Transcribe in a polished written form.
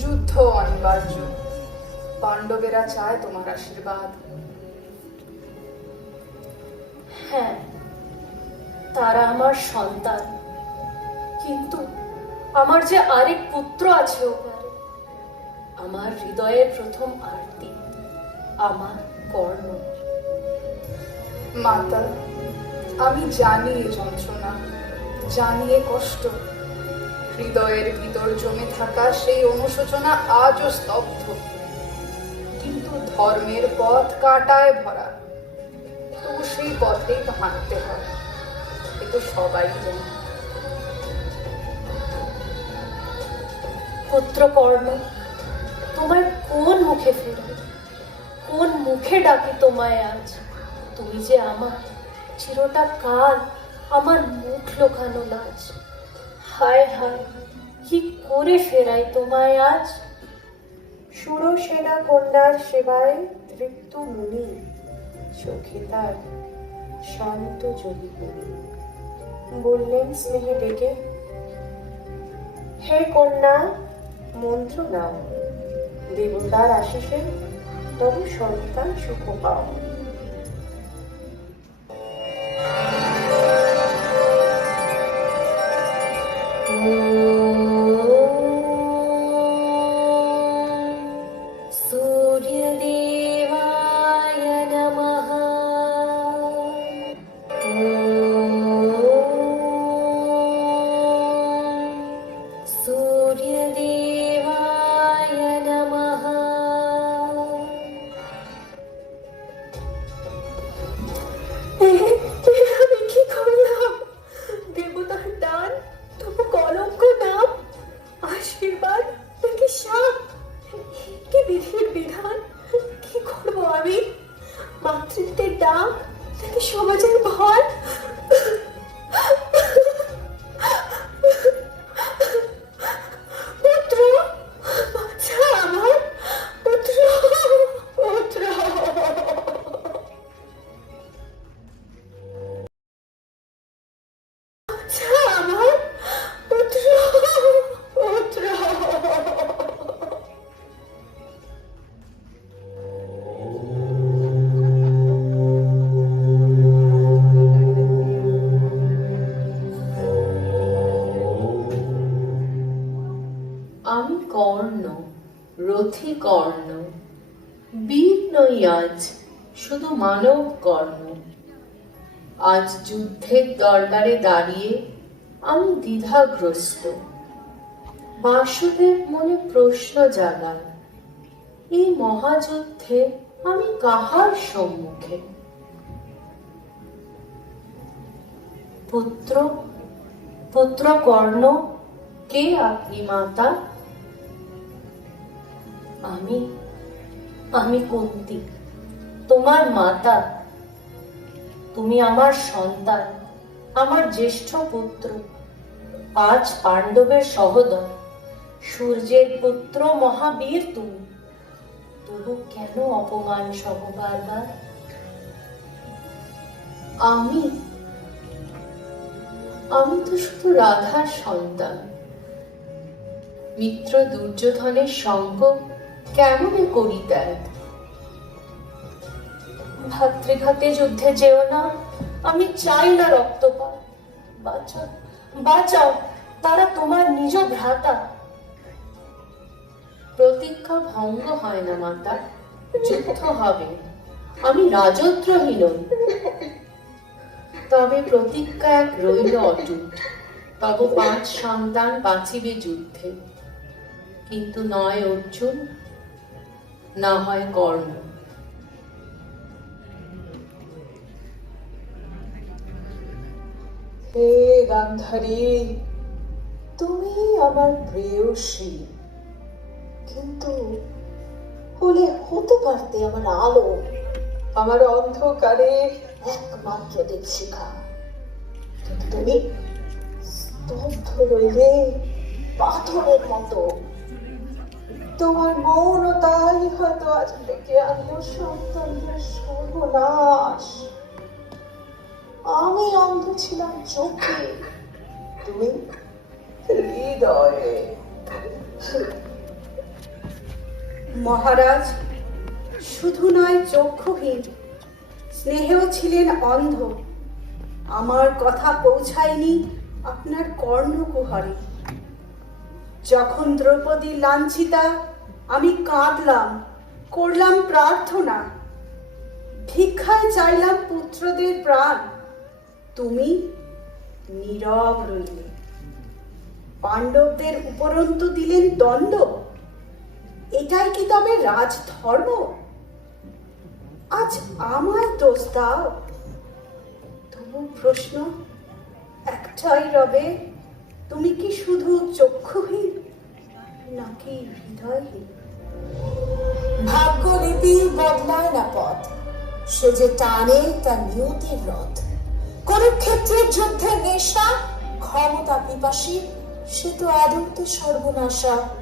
যুদ্ধ অনিবার্য। পাণ্ডবেরা চায় তোমার আশীর্বাদ। হ্যাঁ, তারা আমার সন্তান, কিন্তু আমার যে আরেক পুত্র আছে ওপারে। আমার হৃদয়ের প্রথম আরতি আমার কর্ণ। মাতা, আমি জানি এ যন্ত্রণা, জানি এ কষ্ট। হৃদয়ের ভিতর জমে থাকা সেই অনুশোচনা আজও স্তব্ধ। কিন্তু ধর্মের পথ কাঁটায় ভরা, তবু সেই পথেই তো হাঁটতে হয়। এ তো সবাই জানে। পুত্র কর্ণ, তোমায় কোন মুখে ফেরাই, কোন মুখে ডাকি তোমায় আজ? তুমি যে আমার চিরটা কাল আমার মুখ লোকানো লাজ। হায় হায়, কি করে ফেরাই তোমায় আজ? সুরসেনা কন্যার সেবায় তৃপ্ত মুনি, চোখে তার শান্ত জ্বলি বললেন স্নেহে ডেকে, হে কন্যা, মন্ত্র নাও, দেবতার আশিসে তবে সন্তান সুখ পাও। सूर्यदेवाय नमः। सूर्यदेवाय नमः। আমি কি করলাম? দেবতার দান, তবু কলঙ্ক নাম, আশীর্বাদ নাকি শাপ? কি বিধির বিধান? কি করব আমি? মাতৃত্বের ডাক নাকি সমাজের ভার? পুত্র, বাছা আমার, পুত্র, পুত্র। বাছা আমার, পুত্র, পুত্র। আমি কর্ণ, রথী কর্ণ, বীর নই আজ, শুধু মানব কর্ণ। আজ যুদ্ধের দরবারে দাঁড়িয়ে আমি দ্বিধাগ্রস্ত। বাসুদেব মনে প্রশ্ন জাগায়, এই মহাযুদ্ধে আমি কাহার সম্মুখে? পুত্র, পুত্র কর্ণ, কে আপনি মাতা? আমি কুন্তী, তোমার মাতা। তুমি আমার সন্তান, আমার জ্যেষ্ঠ পুত্র, 5 পাণ্ডবের সহোদর, সূর্যের পুত্র, মহাবীর তুমি। তবু কেন অপমান সহ বারবার? আমি তো শুধু রাধার সন্তান। মিত্র দুর্যোধনের সঙ্গ কেমনে করি ত্যাগ? ভাতৃঘাতে যুদ্ধে যেও না, আমি চাই না রক্তপাত। বাঁচাও, বাঁচাও, তারা তোমার নিজ ভ্রাতা। প্রতিজ্ঞা ভঙ্গ হয় না মাতা, যুদ্ধ হবে, আমি রাজদ্রোহী নই। তবে প্রতিজ্ঞা এক রইল অটুট, তব 5 সন্তান বাঁচিবে যুদ্ধে, কিন্তু নয় অর্জুন, না হয় কর্ণ। হে গান্ধারী, তুমি আমার প্রেয়সী, কিন্তু হলে হতে পারতে আমার আলো, আমার অন্ধকারে একমাত্র দীপশিখা। কিন্তু তুমি স্তব্ধ রইলে পাথরের মতো। তোমার মৌনতাই হয়তো আজ ডেকে আনলো সন্তানদের সর্বনাশ। আমি অন্ধ ছিলাম চোখে, তুমি হৃদয়ে। মহারাজ শুধু নয় চক্ষুহীন, স্নেহেও ছিলেন অন্ধ। আমার কথা পৌঁছায়নি আপনার কর্ণকুহরে। যখন দ্রৌপদী লাঞ্ছিতা, আমি কাঁদলাম, করলাম প্রার্থনা, ভিক্ষায় চাইলাম পুত্রদের প্রাণ। তুমি নীরব রইলে। পাণ্ডবদের উপরন্তু দিলেন দণ্ড। এটাই কি তবে রাজধর্ম? আজ আমায় দোষ দাও। তবু প্রশ্ন একটাই রবে, তুমি কি শুধু চক্ষুহীন নাকি হৃদয়হীন? ভাগ্যলিপি বদলায় না পথ, সে যে টানে তার নিয়তির রথ। কুরুক্ষেত্রের যুদ্ধের নেশা, ক্ষমতা পিপাসী, সে তো আদৌতে সর্বনাশা।